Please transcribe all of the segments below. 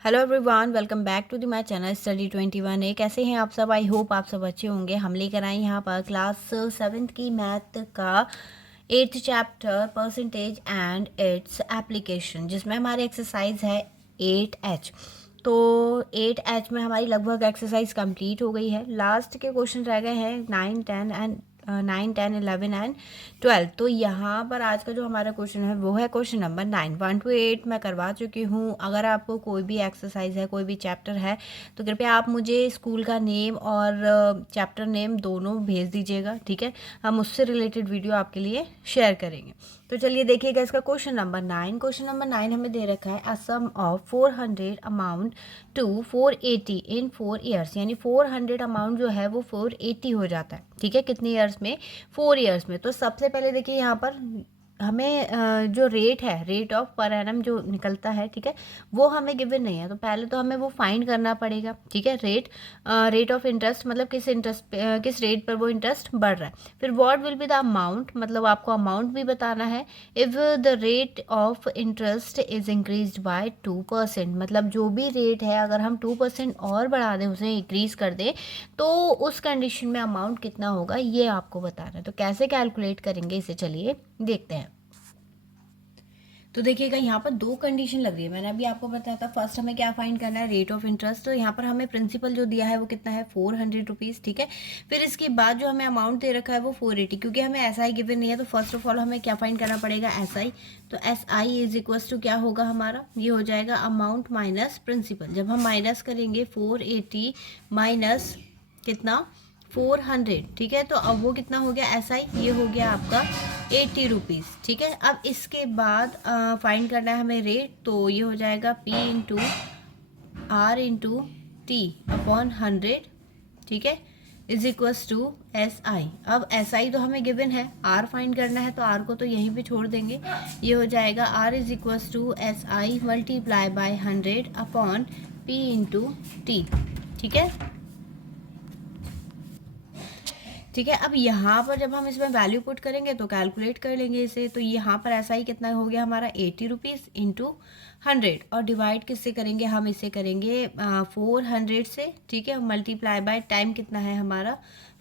Hello everyone, welcome back to the my channel study 21 A. कैसे हैं आप सब? आई होप आप सब अच्छे होंगे। हम लेकर आए यहाँ पर क्लास 7th की मैथ का 8th chapter percentage and its application, जिसमें हमारी एक्सरसाइज है 8H। तो 8H में हमारी लगभग एक्सरसाइज कंप्लीट हो गई है। लास्ट के क्वेश्चन रह गए हैं 9, 10, 11 एंड 12। तो यहाँ पर आज का जो हमारा क्वेश्चन है वो है क्वेश्चन नंबर 9। 1 to 8 मैं करवा चुकी हूँ। अगर आपको कोई भी एक्सरसाइज है, कोई भी चैप्टर है, तो कृपया आप मुझे स्कूल का नेम और चैप्टर नेम दोनों भेज दीजिएगा, ठीक है। हम उससे रिलेटेड वीडियो आपके लिए शेयर करेंगे। तो चलिए देखिएगा इसका क्वेश्चन नंबर 9। क्वेश्चन नंबर 9 हमें दे रखा है a sum of 400 amount to 480 in 4 years, यानी 400 अमाउंट जो है वो 480 हो जाता है, ठीक है। कितने ईयर्स में? 4 ईयर्स में। तो सबसे पहले देखिए यहाँ पर हमें जो रेट है, रेट ऑफ पर एनम जो निकलता है, ठीक है, वो हमें गिवन नहीं है। तो पहले तो हमें वो फाइंड करना पड़ेगा, ठीक है। रेट ऑफ इंटरेस्ट मतलब किस रेट पर वो इंटरेस्ट बढ़ रहा है। फिर what will be the amount, मतलब आपको अमाउंट भी बताना है। If the rate of interest is increase by 2%, मतलब जो भी रेट है अगर हम 2% और बढ़ा दें, उसे इंक्रीज कर दें, तो उस कंडीशन में अमाउंट कितना होगा ये आपको बताना है। तो कैसे कैलकुलेट करेंगे इसे, चलिए देखते हैं। तो देखिएगा यहाँ पर दो कंडीशन लग रही है। मैंने अभी आपको बताया था फर्स्ट हमें क्या फाइंड करना है, रेट ऑफ इंटरेस्ट। तो यहाँ पर हमें प्रिंसिपल जो दिया है वो कितना है, 400 रुपीज़, ठीक है। फिर इसके बाद जो हमें अमाउंट दे रखा है वो 480, क्योंकि हमें एस आई गिवन नहीं है। तो फर्स्ट ऑफ ऑल हमें क्या फाइंड करना पड़ेगा, एस आई। तो S I is equals to क्या होगा हमारा, ये हो जाएगा अमाउंट माइनस प्रिंसिपल। जब हम माइनस करेंगे 480 माइनस कितना, 400, ठीक है। तो अब वो कितना हो गया एस आई, ये हो गया आपका 80 रुपीज़, ठीक है। अब इसके बाद फाइंड करना है हमें रेट। तो ये हो जाएगा P into R into T upon 100, ठीक है, is equals to S I. अब एस आई तो हमें गिवन है, आर फाइंड करना है, तो आर को तो यहीं पे छोड़ देंगे। ये हो जाएगा R is equals to S I multiply by 100 upon P into T, ठीक है। ठीक है, अब यहाँ पर जब हम इसमें वैल्यू पुट करेंगे तो कैलकुलेट कर लेंगे इसे। तो यहाँ पर ऐसा ही कितना हो गया हमारा 80 रुपीज़ इंटू 100, और डिवाइड किससे करेंगे, हम इसे करेंगे 400 से, ठीक है। मल्टीप्लाई बाय टाइम कितना है हमारा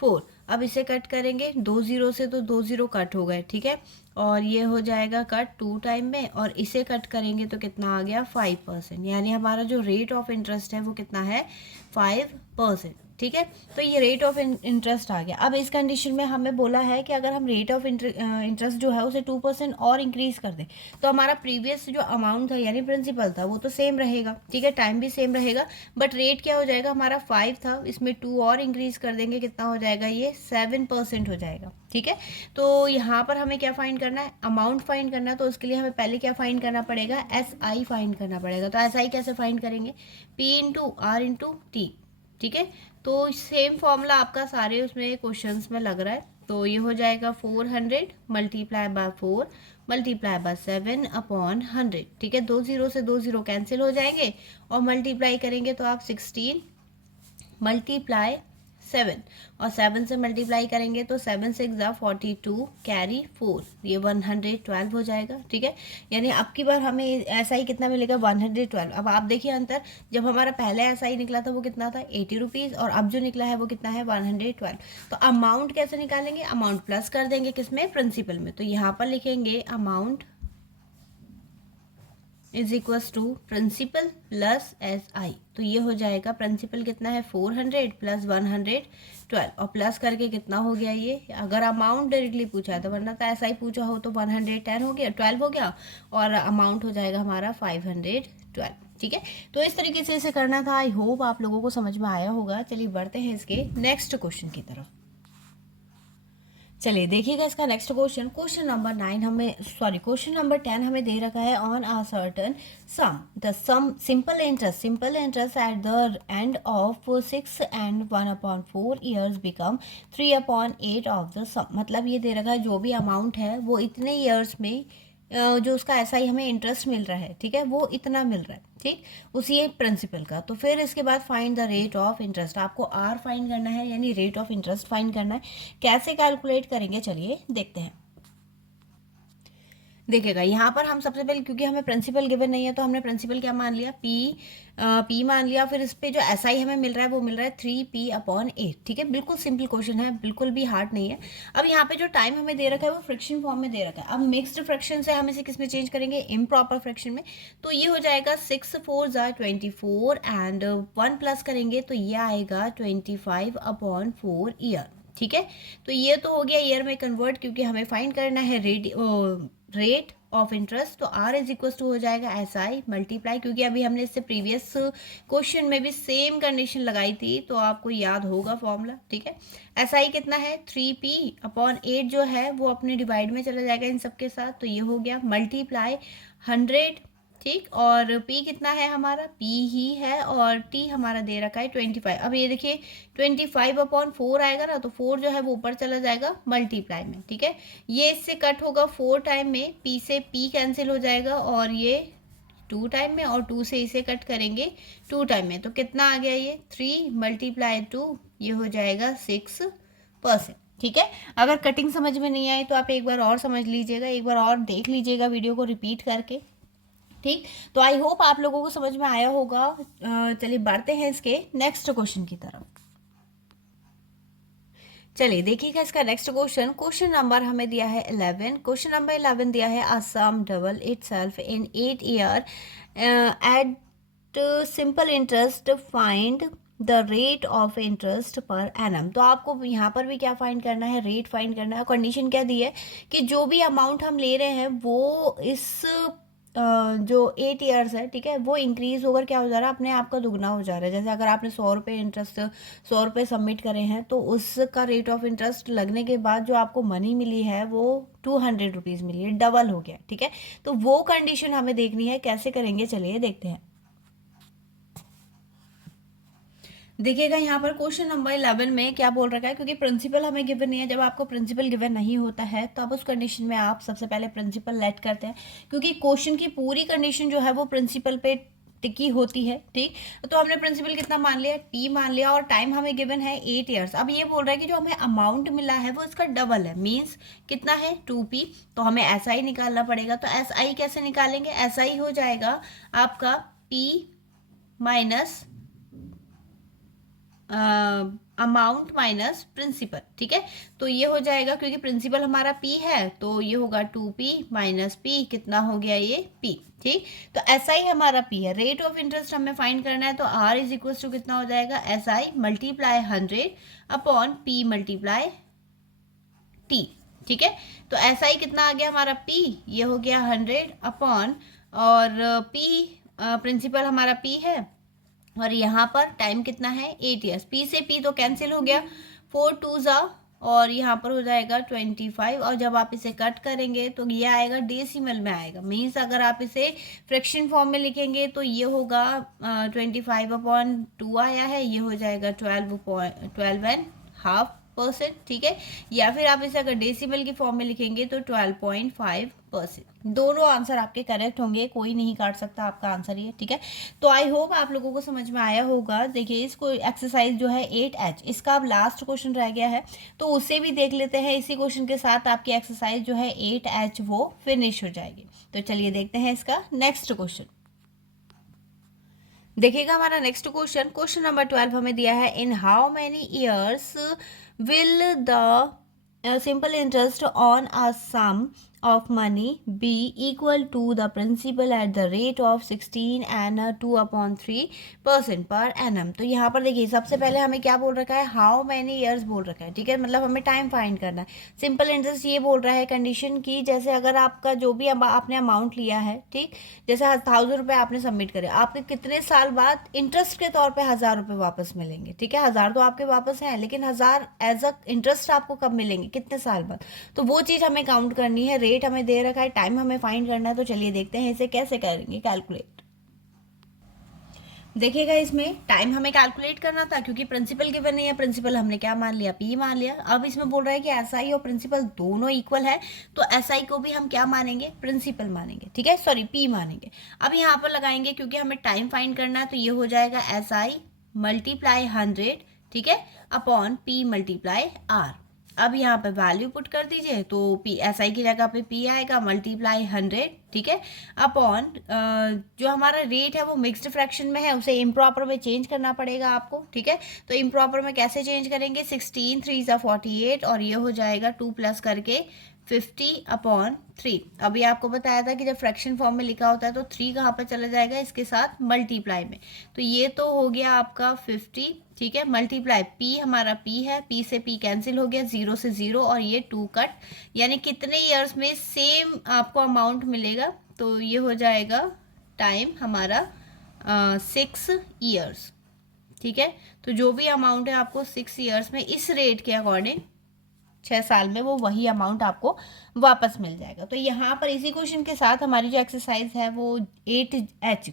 4। अब इसे कट करेंगे 2 जीरो से, तो 2 जीरो कट हो गए, ठीक है। और ये हो जाएगा कट 2 टाइम में, और इसे कट करेंगे तो कितना आ गया 5%, यानी हमारा जो रेट ऑफ इंटरेस्ट है वो कितना है 5%, ठीक है। तो ये रेट ऑफ इंटरेस्ट आ गया। अब इस कंडीशन में हमें बोला है कि अगर हम रेट ऑफ इंटरेस्ट जो है उसे 2% और इंक्रीज कर दें, तो हमारा प्रीवियस जो अमाउंट था यानी प्रिंसिपल था वो तो सेम रहेगा, ठीक है, टाइम भी सेम रहेगा, बट रेट क्या हो जाएगा हमारा 5 था, इसमें 2 और इंक्रीज कर देंगे, कितना हो जाएगा ये 7% हो जाएगा, ठीक है। तो यहाँ पर हमें क्या फाइंड करना है, अमाउंट फाइंड करना है। तो उसके लिए हमें पहले क्या फाइंड करना पड़ेगा, एस आई फाइंड करना पड़ेगा। तो एस आई कैसे फाइंड करेंगे, P into R into T, ठीक है। तो सेम फॉर्मूला आपका सारे उसमें क्वेश्चंस में लग रहा है। तो ये हो जाएगा 400 multiply by 4 multiply by 7 upon 100, ठीक है। 2 जीरो से 2 जीरो कैंसिल हो जाएंगे, और मल्टीप्लाई करेंगे तो आप 16 मल्टीप्लाई 7, और 7 से मल्टीप्लाई करेंगे तो 7 6 42 कैरी 4, ये 112 हो जाएगा, ठीक है। यानी अब की बार हमें ऐसा ही कितना मिलेगा 112। अब आप देखिए अंतर, जब हमारा पहले ऐसा ही निकला था वो कितना था 80 रुपीज़, और अब जो निकला है वो कितना है 112। तो अमाउंट कैसे निकालेंगे, अमाउंट प्लस कर देंगे किसमें, प्रिंसिपल में। तो यहाँ पर लिखेंगे amount is equals to principal plus S I. तो ये हो जाएगा प्रिंसिपल कितना है 400 प्लस 112, और प्लस करके कितना हो गया ये, अगर अमाउंट डायरेक्टली पूछा है तो, वरना तो ऐसा ही पूछा हो तो 110 हो गया, 12 हो गया, और अमाउंट हो जाएगा हमारा 512, ठीक है। तो इस तरीके से इसे करना था। आई होप आप लोगों को समझ में आया होगा। चलिए बढ़ते हैं इसके नेक्स्ट क्वेश्चन की तरफ। चलिए देखिएगा इसका नेक्स्ट क्वेश्चन। क्वेश्चन नंबर 9 हमें, सॉरी, क्वेश्चन नंबर 10 हमें दे रखा है on a certain sum the sum simple interest at the end of 6 and 1/4 years become 3/8 of the sum. मतलब ये दे रखा है जो भी अमाउंट है वो इतने ईयर्स में जो उसका ऐसा ही हमें इंटरेस्ट मिल रहा है, ठीक है, वो इतना मिल रहा है, ठीक, उसी प्रिंसिपल का। तो फिर इसके बाद find the rate of interest, आपको आर फाइंड करना है, यानी रेट ऑफ इंटरेस्ट फाइंड करना है। कैसे कैलकुलेट करेंगे चलिए देखते हैं। देखिएगा यहाँ पर हम सबसे पहले, क्योंकि हमें प्रिंसिपल गिवन नहीं है तो हमने प्रिंसिपल क्या मान लिया, पी मान लिया। फिर इस पे जो एसआई हमें मिल रहा है वो मिल रहा है 3p/8। ठीक है, बिल्कुल सिंपल क्वेश्चन है, बिल्कुल भी हार्ड नहीं है। अब यहाँ पे जो टाइम हमें दे रखा है वो फ्रिक्शन फॉर्म में दे रखा है। अब मिक्स्ड फ्रैक्शन से हम इसे किस में चेंज करेंगे, इम्प्रॉपर फ्रैक्शन में। तो ये हो जाएगा 6 4 24 एंड 1 प्लस करेंगे तो ये आएगा 25/4 ईयर। ठीक है, तो ये तो हो गया ईयर में कन्वर्ट, क्योंकि हमें फाइंड करना है रेट ऑफ इंटरेस्ट। तो आर इज इक्वल टू हो जाएगा एस आई मल्टीप्लाई, क्योंकि अभी हमने इससे प्रीवियस क्वेश्चन में भी सेम कंडीशन लगाई थी तो आपको याद होगा फॉर्मूला। ठीक है, एस आई कितना है 3p/8 जो है वो अपने डिवाइड में चला जाएगा इन सबके साथ, तो ये हो गया मल्टीप्लाई 100। ठीक, और p कितना है हमारा, p ही है, और t हमारा दे रखा है 25। अब ये देखिए 25/4 आएगा ना, तो 4 जो है वो ऊपर चला जाएगा मल्टीप्लाई में। ठीक है, ये इससे कट होगा 4 टाइम में, p से p कैंसिल हो जाएगा, और ये 2 टाइम में, और 2 से इसे कट करेंगे 2 टाइम में, तो कितना आ गया ये 3 × 2, ये हो जाएगा 6%। ठीक है, अगर कटिंग समझ में नहीं आई तो आप एक बार और समझ लीजिएगा, एक बार और देख लीजिएगा वीडियो को रिपीट करके। ठीक, तो आई होप आप लोगों को समझ में आया होगा। चलिए बढ़ते हैं इसके नेक्स्ट क्वेश्चन की तरफ। चलिए देखिएगा इसका नेक्स्ट क्वेश्चन। क्वेश्चन नंबर हमें दिया है 11। क्वेश्चन नंबर 11 दिया है a sum double itself in 8 year at simple interest, find the rate of interest per annum. तो आपको यहाँ पर भी क्या फाइंड करना है, रेट फाइंड करना है। कंडीशन क्या दी है कि जो भी अमाउंट हम ले रहे हैं वो इस जो 8 ईयर्स है, ठीक है, वो इंक्रीज होकर क्या हो जा रहा है, अपने आप का दुगना हो जा रहा है। जैसे अगर आपने 100 रुपये इंटरेस्ट 100 रुपये सबमिट करे हैं तो उसका रेट ऑफ इंटरेस्ट लगने के बाद जो आपको मनी मिली है वो 200 रुपीज़ मिली है, डबल हो गया। ठीक है, तो वो कंडीशन हमें देखनी है, कैसे करेंगे चलिए देखते हैं। देखिएगा यहाँ पर क्वेश्चन नंबर 11 में क्या बोल रखा है, क्योंकि प्रिंसिपल हमें गिवन नहीं है। जब आपको प्रिंसिपल गिवन नहीं होता है तो अब उस कंडीशन में आप सबसे पहले प्रिंसिपल लेट करते हैं, क्योंकि क्वेश्चन की पूरी कंडीशन जो है वो प्रिंसिपल पे टिकी होती है। ठीक, तो हमने प्रिंसिपल कितना मान लिया, p मान लिया, और टाइम हमें गिवन है 8 ईयर्स। अब ये बोल रहा है कि जो हमें अमाउंट मिला है वो इसका डबल है, मीन्स कितना है 2p, तो हमें ऐसा ही निकालना पड़ेगा। तो एस आई कैसे निकालेंगे, ऐसा ही हो जाएगा आपका p minus amount minus principal. ठीक है, तो ये हो जाएगा, क्योंकि प्रिंसिपल हमारा p है तो ये होगा 2p माइनस p, कितना हो गया ये p। ठीक, तो ऐसा ही हमारा p है। रेट ऑफ इंटरेस्ट हमें फाइंड करना है, तो r इज इक्वल टू कितना हो जाएगा, S I multiply 100/p multiply t। ठीक है, तो ऐसा ही कितना आ गया हमारा p, ये हो गया 100 और p प्रिंसिपल हमारा p है, और यहाँ पर टाइम कितना है 8 ईयर्स। p से p तो कैंसिल हो गया, 4 2 जा, और यहाँ पर हो जाएगा 25, और जब आप इसे कट करेंगे तो ये आएगा डेसिमल में आएगा। मीन्स अगर आप इसे फ्रैक्शन फॉर्म में लिखेंगे तो ये होगा 25/2 आया है, ये हो जाएगा 12.5%। ठीक है, या फिर आप इसे अगर डेसिमल की फॉर्म में लिखेंगे तो 12.5%। दोनों आंसर आपके करेक्ट होंगे, कोई नहीं काट सकता आपका आंसर ये। ठीक है, तो आई होप आप लोगों को समझ में आया होगा। देखिए इसको एक्सरसाइज जो है 8H, इसका अब लास्ट क्वेश्चन रह गया है तो उसे भी देख लेते हैं। इसी क्वेश्चन के साथ आपकी एक्सरसाइज जो है 8H वो फिनिश हो जाएगी। तो चलिए देखते हैं इसका नेक्स्ट क्वेश्चन। देखिएगा हमारा नेक्स्ट क्वेश्चन, क्वेश्चन नंबर 12 हमें दिया है, in how many years will the simple interest on a sum of money be equal to the principal at the rate of 16 and 2/3% per annum। तो यहाँ पर देखिए सबसे पहले हमें क्या बोल रखा है, हाउ मैनी ईयर्स बोल रखा है। ठीक है, मतलब हमें टाइम फाइंड करना है। सिंपल इंटरेस्ट ये बोल रहा है कंडीशन की, जैसे अगर आपका जो भी आपने अमाउंट लिया है, ठीक, जैसे 1000 रुपये आपने सबमिट करे, आपके कितने साल बाद इंटरेस्ट के तौर पे 1000 रुपये वापस मिलेंगे। ठीक है, 1000 तो आपके वापस हैं, लेकिन 1000 एज अ इंटरेस्ट आपको कब मिलेंगे, कितने साल बाद, तो वो चीज़ हमें काउंट करनी है। रेट हमें दे रखा है, टाइम हमें फाइंड करना है, तो चलिए देखते हैं इसे कैसे करेंगे कैलकुलेट। देखिएगा इसमें टाइम हमें कैलकुलेट करना था, क्योंकि प्रिंसिपल गिवन नहीं है, प्रिंसिपल हमने क्या मान लिया, p मान लिया। अब इसमें बोल रहा है कि एसआई और प्रिंसिपल दोनों इक्वल है, तो एसआई को भी हम क्या मानेंगे, प्रिंसिपल मानेंगे। ठीक है, सॉरी p मानेंगे। अब यहाँ पर लगाएंगे, क्योंकि हमें टाइम फाइंड करना है, तो ये हो जाएगा एसआई मल्टीप्लाई 100, ठीक है, अपॉन p मल्टीप्लाई r। अब यहाँ पे वैल्यू पुट कर दीजिए, तो पी एस आई की जगह पे पी आएगा मल्टीप्लाई 100, ठीक है, अपॉन जो हमारा रेट है वो मिक्स्ड फ्रैक्शन में है, उसे इम्प्रॉपर में चेंज करना पड़ेगा आपको, ठीक है। तो इम्प्रॉपर में कैसे चेंज करेंगे, 16 3 48 और ये हो जाएगा 2 प्लस करके 50/3। अभी आपको बताया था कि जब फ्रैक्शन फॉर्म में लिखा होता है तो 3 कहाँ पर चला जाएगा, इसके साथ मल्टीप्लाई में। तो ये तो हो गया आपका 50, ठीक है, मल्टीप्लाई पी, हमारा पी है, पी से पी कैंसिल हो गया, 0 से 0 और ये 2 कट, यानी कितने ईयर्स में सेम आपको अमाउंट मिलेगा, तो ये हो जाएगा टाइम हमारा 6 ईयर्स, ठीक है। तो जो भी अमाउंट है आपको 6 ईयर्स में इस रेट के अकॉर्डिंग 6 साल में वो वही अमाउंट आपको वापस मिल जाएगा। तो यहाँ पर इसी क्वेश्चन के साथ हमारी जो एक्सरसाइज है वो 8H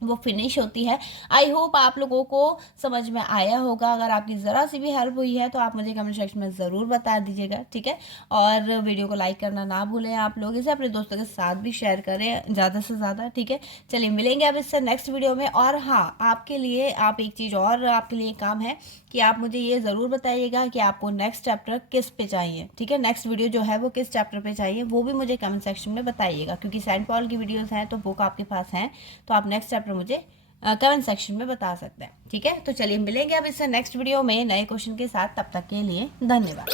वो फिनिश होती है। आई होप आप लोगों को समझ में आया होगा। अगर आपकी ज़रा सी भी हेल्प हुई है तो आप मुझे कमेंट सेक्शन में ज़रूर बता दीजिएगा, ठीक है। और वीडियो को लाइक करना ना भूलें आप लोग, इसे अपने दोस्तों के साथ भी शेयर करें ज़्यादा से ज़्यादा, ठीक है। चलिए मिलेंगे अब इससे नेक्स्ट वीडियो में। और हाँ, आपके लिए आप एक चीज़ और आपके लिए काम है कि आप मुझे ये ज़रूर बताइएगा कि आपको नेक्स्ट चैप्टर किस पे चाहिए, ठीक है। नेक्स्ट वीडियो जो है वो किस चैप्टर पे चाहिए वो भी मुझे कमेंट सेक्शन में बताइएगा, क्योंकि सेंट पॉल की वीडियोस हैं तो बुक आपके पास हैं, तो आप नेक्स्ट चैप्टर मुझे कमेंट सेक्शन में बता सकते हैं, ठीक है। तो चलिए मिलेंगे अब इससे नेक्स्ट वीडियो में नए क्वेश्चन के साथ, तब तक के लिए धन्यवाद।